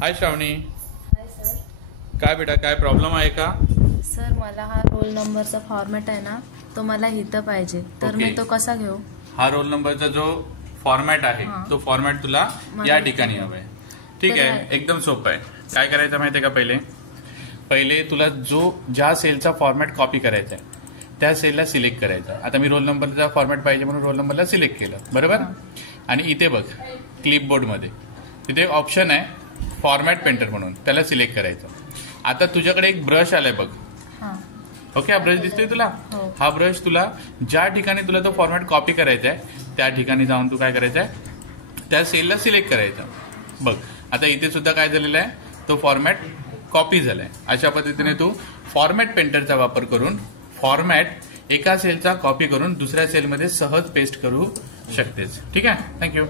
हाय श्रावणी, hi sir. काय बेटा, काय प्रॉब्लेम आहे का? सर मला हा रोल नंबरचा फॉर्मॅट आहे ना, तो मला हिथं पाहिजे, तर मी तो कसा घेऊ? हा रोल नंबरचा जो फॉर्मॅट आहे तो फॉर्मॅट तुला या ठिकाणी हवाय. ठीक आहे, एकदम सोपं आहे. काय करायचं माहितीये का? पहिले तुला ज्या सेलचा फॉर्मॅट कॉपी करायचा आहे त्या सेलला सिलेक्ट करायचं. आता मी रोल नंबरचा फॉर्मॅट पाहिजे म्हणून रोल नंबरला सिलेक्ट केलं, बरोबर. आणि इथे बघ क्लिपबोर्डमध्ये तिथे ऑप्शन आहे फॉर्मॅट पेंटर म्हणून, त्याला सिलेक्ट करायचं. आता तुझ्याकडे एक ब्रश आलाय बघ. ओके, हा ब्रश दिसतोय तुला? हा ब्रश तुला ज्या ठिकाणी तुला तो फॉर्मॅट कॉपी करायचा आहे त्या ठिकाणी जाऊन तू काय करायचं आहे, त्या सेलला सिलेक्ट करायचं. बघ आता इथे सुद्धा काय झालेलं आहे, तो फॉर्मॅट कॉपी झालाय. अशा पद्धतीने तू फॉर्मॅट पेंटरचा वापर करून फॉर्मॅट एका सेलचा कॉपी करून दुसऱ्या सेलमध्ये सहज पेस्ट करू शकतेस. ठीक आहे, थँक्यू.